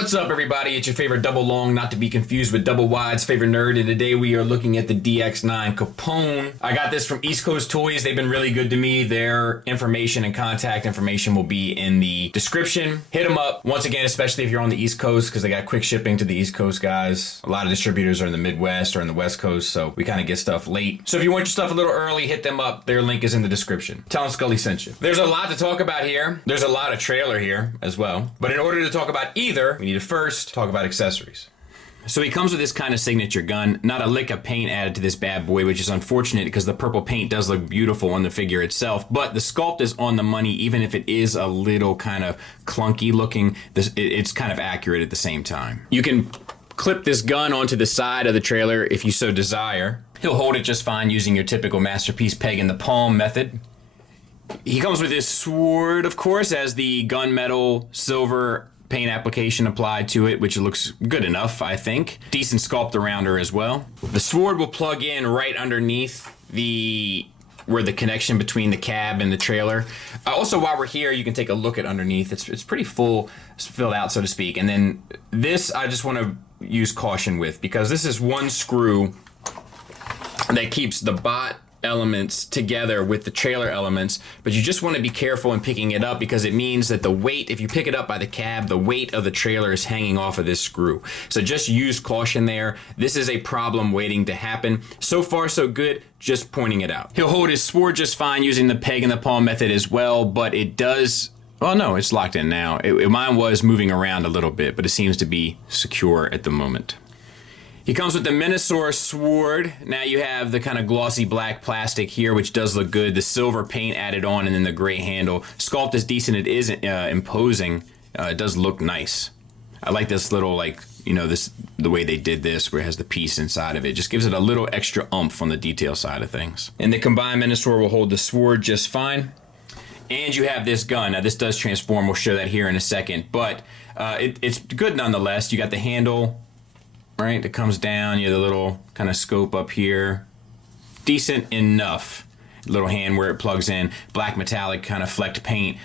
What's up, everybody? It's your favorite double long, not to be confused with double wide's favorite nerd, and today we are looking at the DX9 Capone. I got this from East Coast Toys. They've been really good to me. Their information and contact information will be in the description. Hit them up, once again, especially if you're on the East Coast, because they got quick shipping to the East Coast guys. A lot of distributors are in the Midwest or in the West Coast, so we kind of get stuff late. So if you want your stuff a little early, hit them up. Their link is in the description. Tell them Skully sent you. There's a lot to talk about here. There's a lot of trailer here as well. But in order to talk about either, we need to first talk about accessories. So he comes with this kind of signature gun, not a lick of paint added to this bad boy, which is unfortunate because the purple paint does look beautiful on the figure itself, but the sculpt is on the money. Even if it is a little kind of clunky looking, it's kind of accurate at the same time. You can clip this gun onto the side of the trailer if you so desire. He'll hold it just fine using your typical masterpiece peg in the palm method. He comes with this sword, of course, as the gunmetal silver paint application applied to it, which looks good enough, I think. Decent sculpt around her as well. The sword will plug in right underneath where the connection between the cab and the trailer. Also, while we're here, you can take a look at underneath. It's pretty filled out, so to speak. And then this, I just want to use caution with, because this is one screw that keeps the bot elements together with the trailer elements, but you just want to be careful in picking it up because it means that the weight, if you pick it up by the cab, the weight of the trailer is hanging off of this screw. So just use caution there. This is a problem waiting to happen. So far, so good, just pointing it out. He'll hold his sword just fine using the peg and the palm method as well, but it does, well, no, it's locked in now. Mine was moving around a little bit, but it seems to be secure at the moment. He comes with the Minosaur sword. Now you have the kind of glossy black plastic here, which does look good. The silver paint added on, and then the gray handle. Sculpt is decent. It is imposing. It does look nice. I like this little, like, you know, the way they did this, where it has the piece inside of it. Just gives it a little extra oomph on the detail side of things. And the combined Minosaur will hold the sword just fine. And you have this gun. Now this does transform. We'll show that here in a second. But it's good nonetheless. You got the handle, right, it comes down, you have the little kind of scope up here. Decent enough. Little hand where it plugs in. Black metallic kind of flecked paint.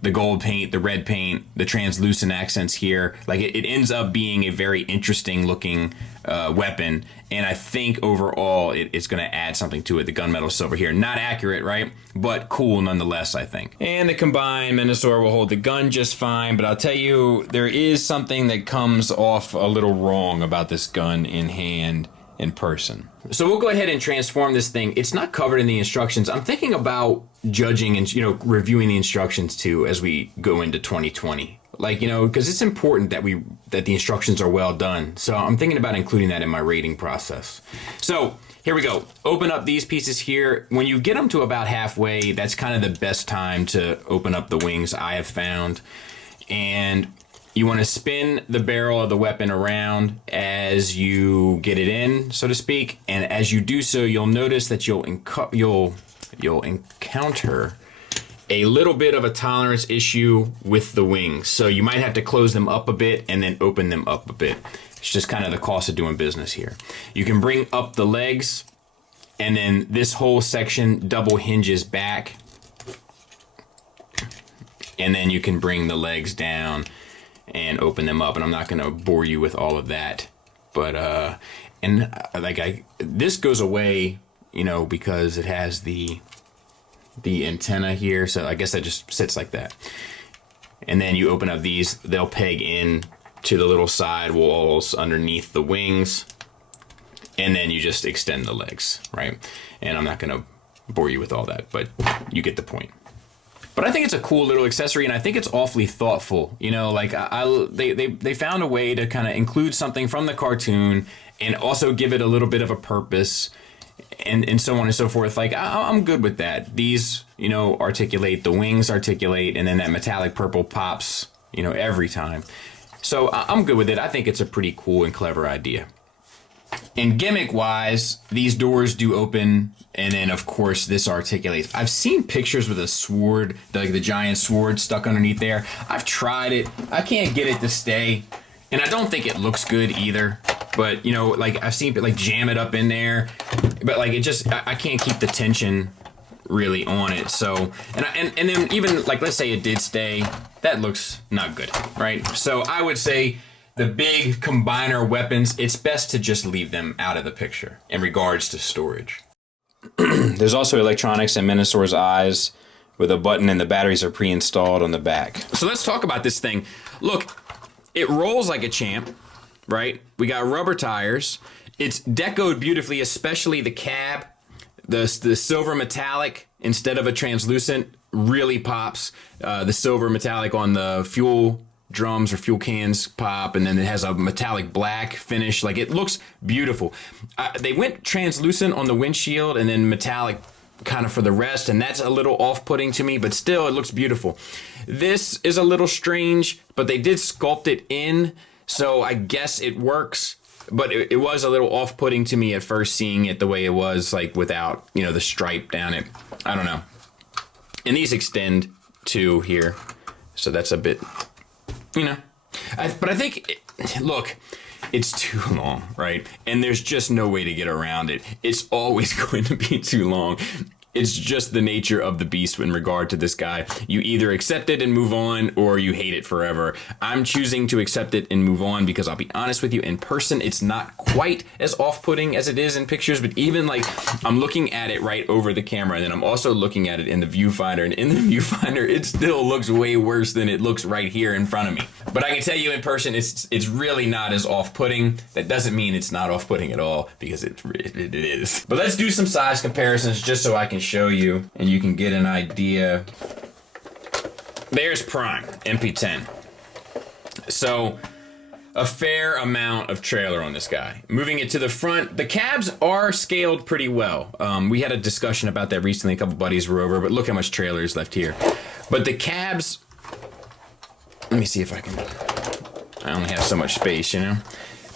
The gold paint, the red paint, the translucent accents here. Like it ends up being a very interesting looking weapon. And I think overall it's going to add something to it. The gunmetal silver here. Not accurate, right? But cool nonetheless, I think. And the combined Minosaur will hold the gun just fine. But I'll tell you, there is something that comes off a little wrong about this gun in hand in person. So we'll go ahead and transform this thing. It's not covered in the instructions. I'm thinking about judging and, you know, reviewing the instructions too as we go into 2020. Like, you know, because it's important that the instructions are well done. So I'm thinking about including that in my rating process. So here we go. Open up these pieces here. When you get them to about halfway, that's kind of the best time to open up the wings, I have found. And you want to spin the barrel of the weapon around as you get it in, so to speak. And as you do so, you'll notice that you'll encounter a little bit of a tolerance issue with the wings. So you might have to close them up a bit and then open them up a bit. It's just kind of the cost of doing business here. You can bring up the legs, and then this whole section double hinges back. And then you can bring the legs down and open them up, and I'm not going to bore you with all of that, but this goes away, you know, because it has the antenna here, so I guess that just sits like that. And then you open up these, they'll peg in to the little side walls underneath the wings, and then you just extend the legs, right? And I'm not going to bore you with all that, but you get the point. But I think it's a cool little accessory, and I think it's awfully thoughtful. You know, like they found a way to kind of include something from the cartoon and also give it a little bit of a purpose, and so on and so forth. Like I'm good with that. These, you know, articulate, the wings articulate, and then that metallic purple pops, you know, every time. So I'm good with it. I think it's a pretty cool and clever idea. And gimmick-wise, these doors do open, and then, of course, this articulates. I've seen pictures with a sword, like the giant sword stuck underneath there. I've tried it. I can't get it to stay, and I don't think it looks good either. But, you know, like, I've seen it, like, jam it up in there, but, like, it just, I can't keep the tension really on it. So, and then even, like, let's say it did stay, that looks not good, right? So I would say the big combiner weapons, it's best to just leave them out of the picture in regards to storage. There's also electronics and Minosaur's eyes with a button, and the batteries are pre-installed on the back. So let's talk about this thing. Look, it rolls like a champ, right? We got rubber tires. It's decoed beautifully, especially the cab. The silver metallic instead of a translucent really pops. The silver metallic on the fuel drums or fuel cans pop, and then it has a metallic black finish. Like, it looks beautiful. They went translucent on the windshield and then metallic kind of for the rest, and that's a little off-putting to me, but still, it looks beautiful. This is a little strange, but they did sculpt it in, so I guess it works. But it was a little off-putting to me at first, seeing it the way it was, like without, you know, the stripe down it. I don't know. And these extend to here, so that's a bit, you know. But I think, look, it's too long, right? And there's just no way to get around it. It's always going to be too long. It's just the nature of the beast in regard to this guy. You either accept it and move on, or you hate it forever. I'm choosing to accept it and move on because I'll be honest with you, in person, it's not quite as off-putting as it is in pictures, but even like, I'm looking at it right over the camera, and then I'm also looking at it in the viewfinder, and in the viewfinder, it still looks way worse than it looks right here in front of me. But I can tell you in person, it's really not as off-putting. That doesn't mean it's not off-putting at all, because it is. But let's do some size comparisons just so I can show you and you can get an idea. There's Prime MP10. So a fair amount of trailer on this guy. Moving it to the front, the cabs are scaled pretty well. We had a discussion about that recently. A couple buddies were over, but look how much trailer is left here. But the cabs, let me see if I can, I only have so much space, you know?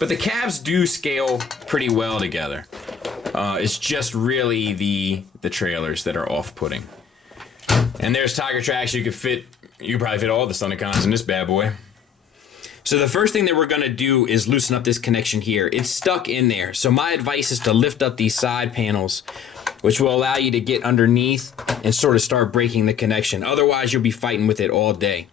But the cabs do scale pretty well together. It's just really the trailers that are off-putting. And there's Tiger Tracks. You could probably fit all the Sunicons in this bad boy. So the first thing that we're gonna do is loosen up this connection here. It's stuck in there. So my advice is to lift up these side panels, which will allow you to get underneath and sort of start breaking the connection. Otherwise, you'll be fighting with it all day.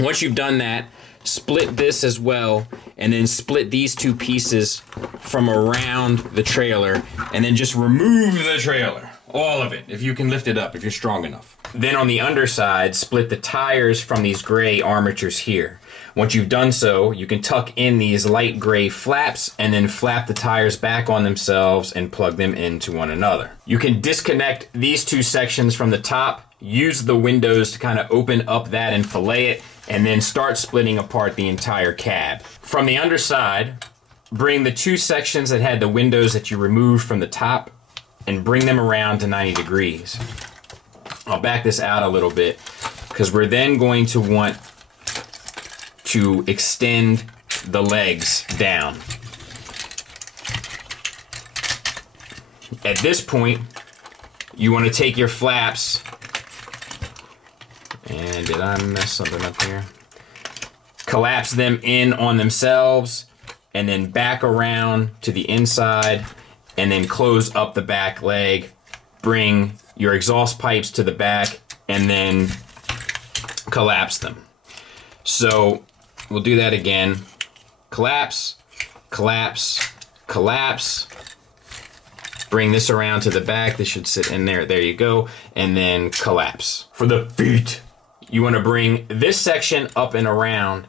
Once you've done that, split this as well, and then split these two pieces from around the trailer, and then just remove the trailer. All of it, if you can lift it up, if you're strong enough. Then on the underside, split the tires from these gray armatures here. Once you've done so, you can tuck in these light gray flaps and then flap the tires back on themselves and plug them into one another. You can disconnect these two sections from the top, use the windows to kind of open up that and fillet it, and then start splitting apart the entire cab. From the underside, bring the two sections that had the windows that you removed from the top and bring them around to 90 degrees. I'll back this out a little bit because we're then going to want to extend the legs down. At this point, you want to take your flaps, and did I mess something up here? Collapse them in on themselves, and then back around to the inside, and then close up the back leg. Bring your exhaust pipes to the back, and then collapse them. So we'll do that again. Collapse, collapse, collapse. Bring this around to the back. This should sit in there. There you go. And then collapse. For the feet, you want to bring this section up and around.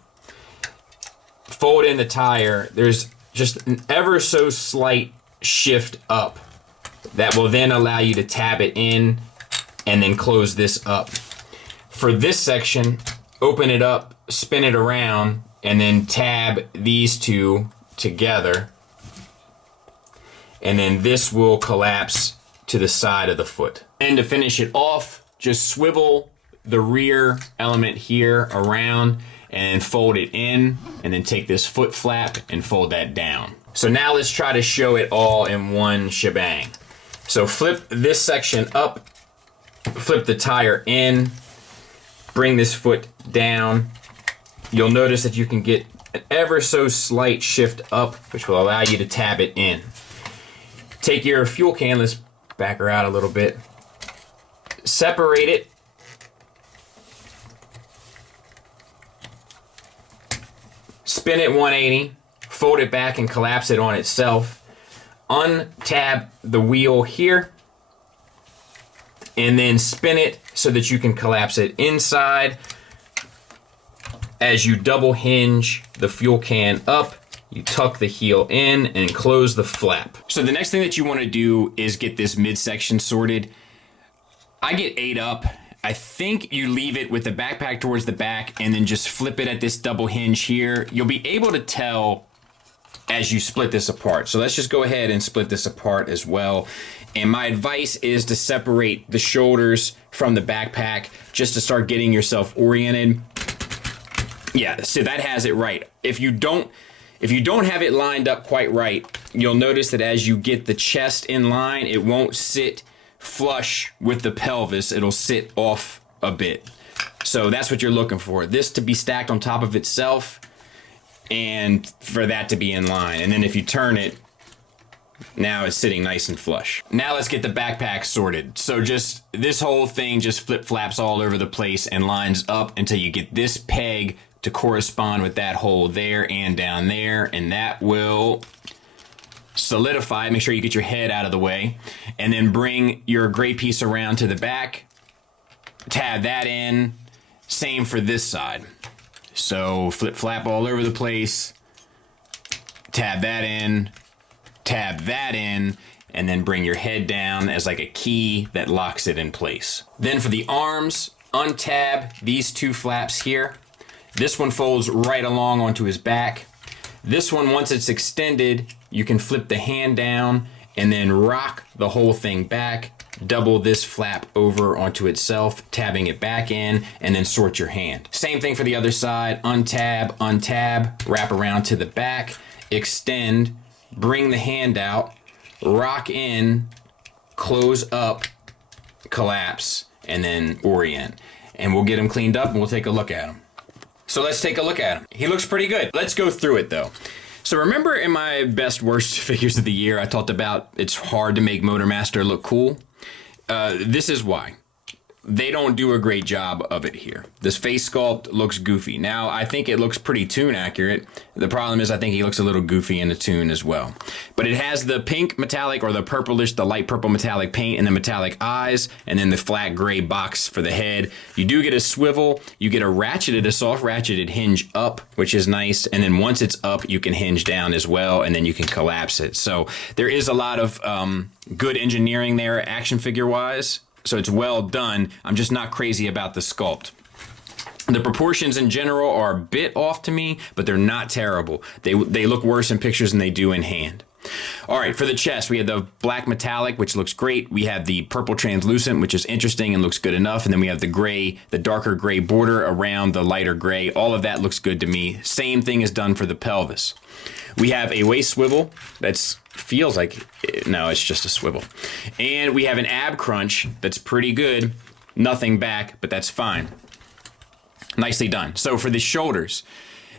Fold in the tire. There's just an ever so slight shift up that will then allow you to tab it in and then close this up. For this section, open it up, spin it around, and then tab these two together. And then this will collapse to the side of the foot. And to finish it off, just swivel the rear element here around and fold it in, and then take this foot flap and fold that down. So now let's try to show it all in one shebang. So flip this section up, flip the tire in, bring this foot down. You'll notice that you can get an ever so slight shift up, which will allow you to tab it in. Take your fuel can, let's back her out a little bit. Separate it. spin it 180, fold it back and collapse it on itself. Untab the wheel here, and then spin it so that you can collapse it inside. As you double hinge the fuel can up, you tuck the heel in and close the flap. So the next thing that you want to do is get this midsection sorted. I get 8 up. I think you leave it with the backpack towards the back and then just flip it at this double hinge here. You'll be able to tell as you split this apart. So let's just go ahead and split this apart as well. And my advice is to separate the shoulders from the backpack just to start getting yourself oriented. Yeah, so that has it right. If you don't have it lined up quite right, you'll notice that as you get the chest in line, it won't sit flush with the pelvis. It'll sit off a bit. So that's what you're looking for. This to be stacked on top of itself and for that to be in line. And then if you turn it, now it's sitting nice and flush. Now let's get the backpack sorted. So just this whole thing just flip flaps all over the place and lines up until you get this peg to correspond with that hole there and down there, and that will solidify. Make sure you get your head out of the way, and then bring your gray piece around to the back, tab that in, same for this side. So flip flap all over the place, tab that in, and then bring your head down as like a key that locks it in place. Then for the arms, untab these 2 flaps here. This one folds right along onto his back. This one, once it's extended, you can flip the hand down and then rock the whole thing back, double this flap over onto itself, tabbing it back in, and then sort your hand. Same thing for the other side, untab, wrap around to the back, extend, bring the hand out, rock in, close up, collapse, and then orient. And we'll get him cleaned up and we'll take a look at him. So let's take a look at him. He looks pretty good. Let's go through it though. So remember in my best worst figures of the year, I talked about it's hard to make Motormaster look cool. This is why. They don't do a great job of it here. This face sculpt looks goofy. Now, I think it looks pretty toon accurate. The problem is I think he looks a little goofy in the toon as well. But it has the pink metallic or the purplish, the light purple metallic paint and the metallic eyes, and then the flat gray box for the head. You do get a swivel. You get a soft ratcheted hinge up, which is nice. And then once it's up, you can hinge down as well, and then you can collapse it. So there is a lot of good engineering there, action figure wise. So it's well done. I'm just not crazy about the sculpt. The proportions in general are a bit off to me, but they're not terrible. They look worse in pictures than they do in hand. All right, for the chest, we have the black metallic, which looks great. We have the purple translucent, which is interesting and looks good enough. And then we have the gray, the darker gray border around the lighter gray. All of that looks good to me. Same thing is done for the pelvis. We have a waist swivel that's feels like, no, it's just a swivel. And we have an ab crunch that's pretty good. Nothing back, but that's fine. Nicely done. So for the shoulders,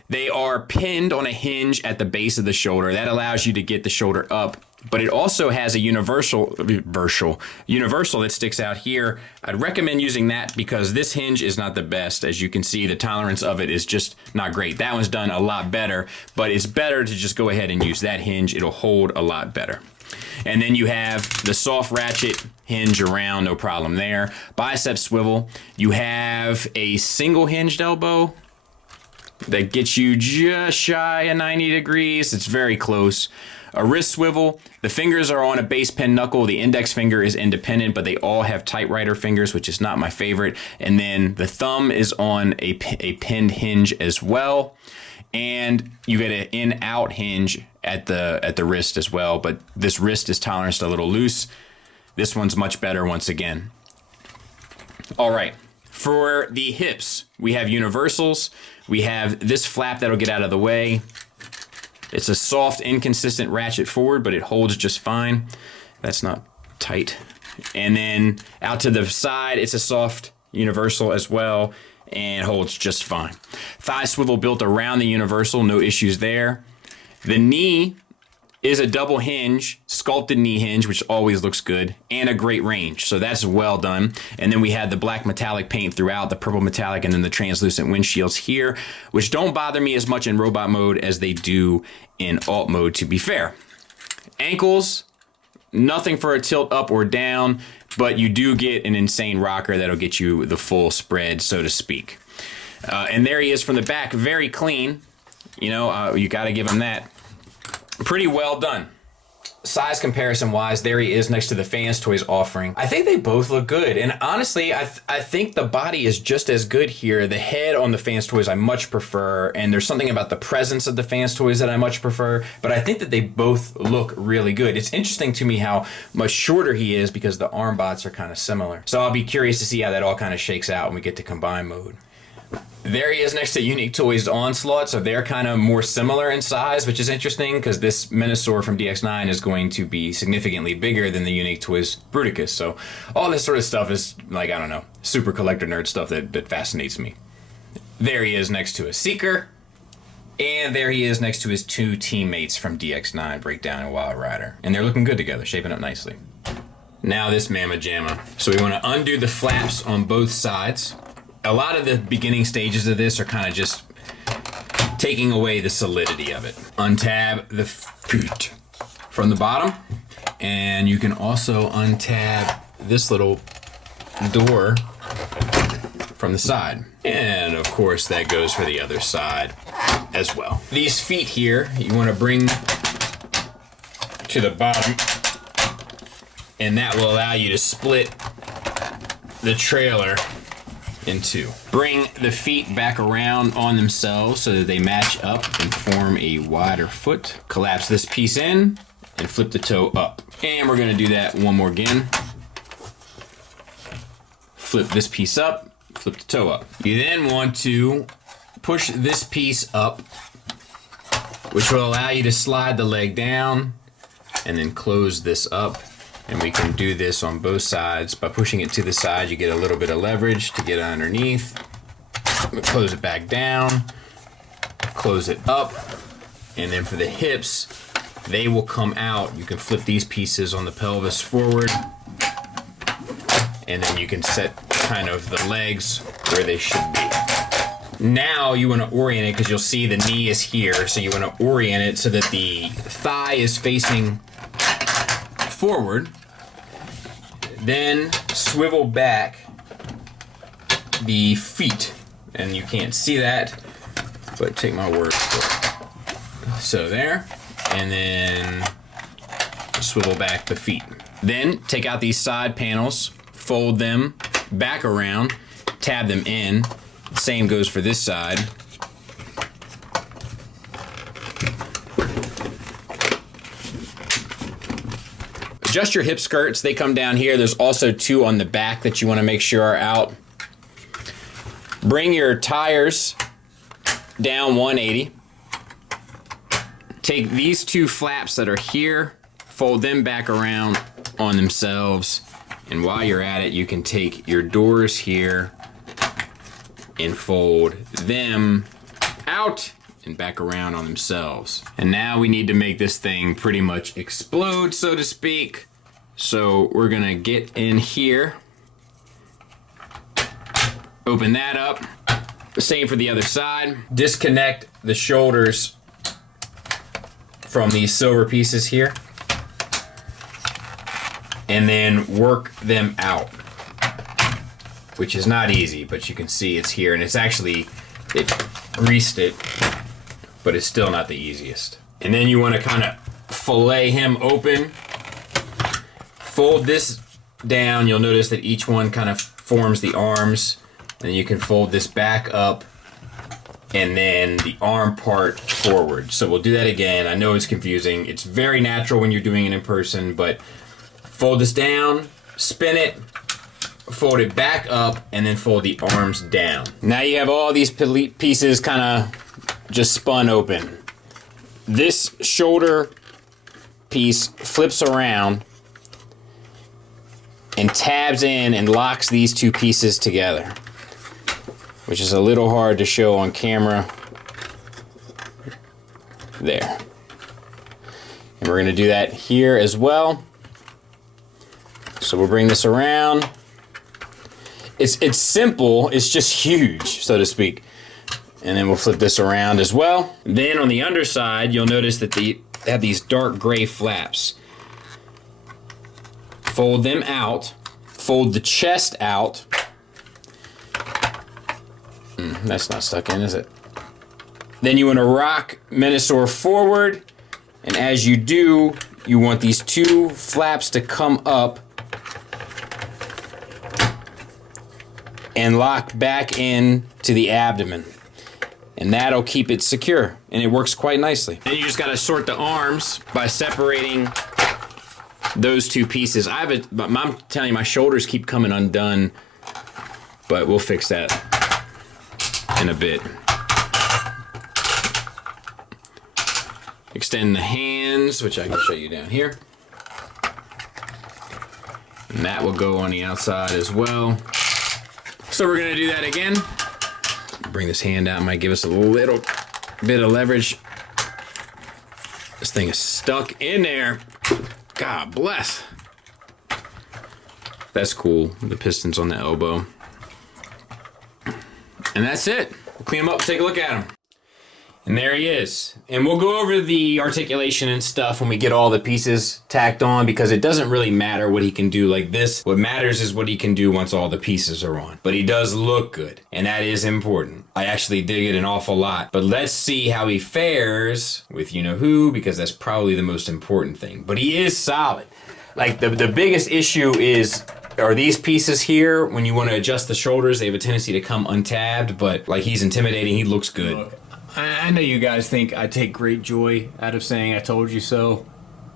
they are pinned on a hinge at the base of the shoulder. That allows you to get the shoulder up, but it also has a universal that sticks out here. I'd recommend using that because this hinge is not the best. As you can see, the tolerance of it is just not great. That one's done a lot better, but it's better to just go ahead and use that hinge. It'll hold a lot better. And then you have the soft ratchet hinge around, no problem there. Bicep swivel. You have a single hinged elbow that gets you just shy of 90 degrees. It's very close. A wrist swivel. The fingers are on a base pin knuckle. The index finger is independent, but they all have typewriter fingers, which is not my favorite. And then the thumb is on a pinned hinge as well. And you get an in-out hinge at the wrist as well, but this wrist is toleranced a little loose. This one's much better once again. All right, for the hips, we have universals. We have this flap that'll get out of the way. It's a soft, inconsistent ratchet forward, but it holds just fine. That's not tight. And then out to the side, it's a soft universal as well, and holds just fine. Thigh swivel built around the universal, no issues there. The knee is a double hinge, sculpted knee hinge, which always looks good, and a great range. So that's well done. And then we had the black metallic paint throughout, the purple metallic, and then the translucent windshields here, which don't bother me as much in robot mode as they do in alt mode, to be fair. Ankles, nothing for a tilt up or down, but you do get an insane rocker that'll get you the full spread, so to speak. And there he is from the back, very clean. You know, you got to give him that. Pretty well done. Size comparison wise, there he is next to the Fans Toys offering. I think they both look good, and honestly, I think the body is just as good here. The head on the Fans Toys I much prefer, and there's something about the presence of the Fans Toys that I much prefer, but I think that they both look really good. It's interesting to me how much shorter he is because the arm bots are kind of similar. So I'll be curious to see how that all kind of shakes out when we get to combine mode. There he is next to Unique Toys Onslaught, so they're kind of more similar in size, which is interesting because this Minosaur from DX9 is going to be significantly bigger than the Unique Toys Bruticus. So all this sort of stuff is, like, I don't know, super collector nerd stuff that fascinates me. There he is next to a Seeker, and there he is next to his two teammates from DX9, Breakdown and Wild Rider. And they're looking good together, shaping up nicely. Now this Mamma Jamma. So we want to undo the flaps on both sides. A lot of the beginning stages of this are kind of just taking away the solidity of it. Untab the feet from the bottom, and you can also untab this little door from the side. And of course that goes for the other side as well. These feet here, you want to bring to the bottom, and that will allow you to split the trailer in two. Bring the feet back around on themselves so that they match up and form a wider foot. Collapse this piece in and flip the toe up. And we're gonna do that one more again. Flip this piece up, flip the toe up. You then want to push this piece up, which will allow you to slide the leg down and then close this up. And we can do this on both sides. By pushing it to the side, you get a little bit of leverage to get underneath. Close it back down, close it up, and then for the hips, they will come out. You can flip these pieces on the pelvis forward, and then you can set kind of the legs where they should be. Now you want to orient it because you'll see the knee is here, so you want to orient it so that the thigh is facing forward. Then swivel back the feet, and you can't see that, but take my word for it. So there, and then swivel back the feet. Then take out these side panels, fold them back around, tab them in. Same goes for this side. Adjust your hip skirts, they come down here. There's also two on the back that you want to make sure are out. Bring your tires down 180. Take these two flaps that are here, fold them back around on themselves, and while you're at it, you can take your doors here and fold them out and back around on themselves. And now we need to make this thing pretty much explode, so to speak. So we're gonna get in here, open that up. Same for the other side. Disconnect the shoulders from these silver pieces here, and then work them out, which is not easy, but you can see it's here, and it's actually, it greased it, but it's still not the easiest. And then you want to kind of fillet him open. Fold this down. You'll notice that each one kind of forms the arms. And you can fold this back up and then the arm part forward. So we'll do that again. I know it's confusing. It's very natural when you're doing it in person, but fold this down, spin it, fold it back up, and then fold the arms down. Now you have all these pieces kind of just spun open. This shoulder piece flips around and tabs in and locks these two pieces together, which is a little hard to show on camera. There. And we're gonna do that here as well. So we'll bring this around. It's simple, it's just huge, so to speak. And then we'll flip this around as well. Then on the underside, you'll notice that they have these dark gray flaps. Fold them out, fold the chest out. That's not stuck in, is it? Then you want to rock Menasor forward, and as you do, you want these two flaps to come up and lock back in to the abdomen. And that'll keep it secure, and it works quite nicely. And you just gotta sort the arms by separating those two pieces. I'm telling you, my shoulders keep coming undone, but we'll fix that in a bit. Extend the hands, which I can show you down here. And that will go on the outside as well. So we're gonna do that again. Bring this hand out, might give us a little bit of leverage. This thing is stuck in there. God bless. That's cool, the pistons on the elbow. And that's it. We'll clean them up, take a look at them. And there he is. And we'll go over the articulation and stuff when we get all the pieces tacked on, because it doesn't really matter what he can do like this. What matters is what he can do once all the pieces are on. But he does look good, and that is important. I actually dig it an awful lot. But let's see how he fares with you-know-who, because that's probably the most important thing. But he is solid. Like, the biggest issue are these pieces here. When you want to adjust the shoulders, they have a tendency to come untabbed, but like, he's intimidating, he looks good. Look, I know you guys think I take great joy out of saying I told you so,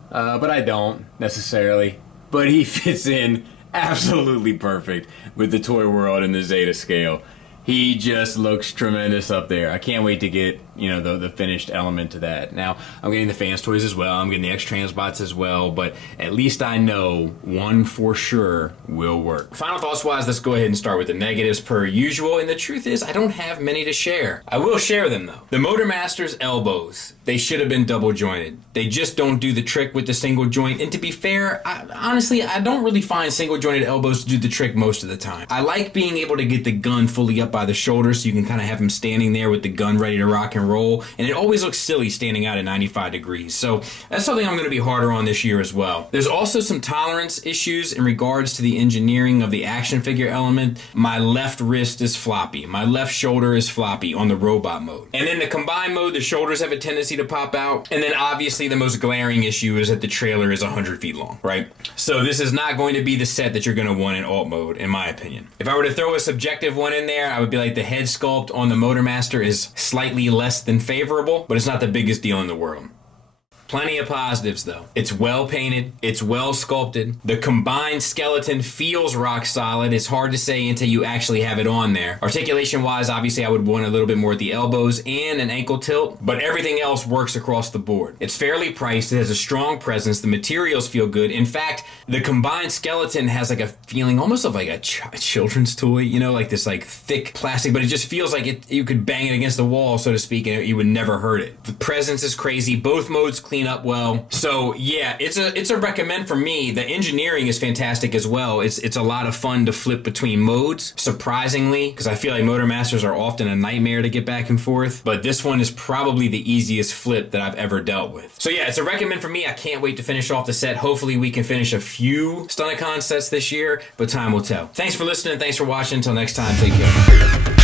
but I don't necessarily. But he fits in absolutely perfect with the toy world and the Zeta scale. He just looks tremendous up there. I can't wait to get, the finished element to that. Now, I'm getting the fans toys as well. I'm getting the X-Transbots as well, but at least I know one for sure will work. Final thoughts-wise, let's go ahead and start with the negatives per usual, and the truth is I don't have many to share. I will share them, though. The Motormaster's elbows, they should have been double jointed. They just don't do the trick with the single joint, and to be fair, honestly, I don't really find single jointed elbows to do the trick most of the time. I like being able to get the gun fully up by the shoulder so you can kind of have him standing there with the gun ready to rock and roll, and it always looks silly standing out at 95 degrees. So that's something I'm going to be harder on this year as well. There's also some tolerance issues in regards to the engineering of the action figure element. My left wrist is floppy. My left shoulder is floppy on the robot mode. And in the combined mode, the shoulders have a tendency to pop out. And then obviously the most glaring issue is that the trailer is 100 feet long, right? So this is not going to be the set that you're going to want in alt mode, in my opinion. If I were to throw a subjective one in there, I would be like, the head sculpt on the Motormaster is slightly less than favorable, but it's not the biggest deal in the world. Plenty of positives though. It's well painted, it's well sculpted. The combined skeleton feels rock solid. It's hard to say until you actually have it on there. Articulation wise, obviously I would want a little bit more at the elbows and an ankle tilt, but everything else works across the board. It's fairly priced, it has a strong presence, the materials feel good. In fact, the combined skeleton has like a feeling almost of like a children's toy, like this like thick plastic, but it just feels like you could bang it against the wall, so to speak, and you would never hurt it. The presence is crazy, both modes clean up well. So yeah, it's a recommend for me. The engineering is fantastic as well. It's a lot of fun to flip between modes, surprisingly, because I feel like Motormasters are often a nightmare to get back and forth, but this one is probably the easiest flip that I've ever dealt with. So yeah, it's a recommend for me. I can't wait to finish off the set. Hopefully we can finish a few Stunticon sets this year, but time will tell. Thanks for listening. Thanks for watching. Until next time, take care.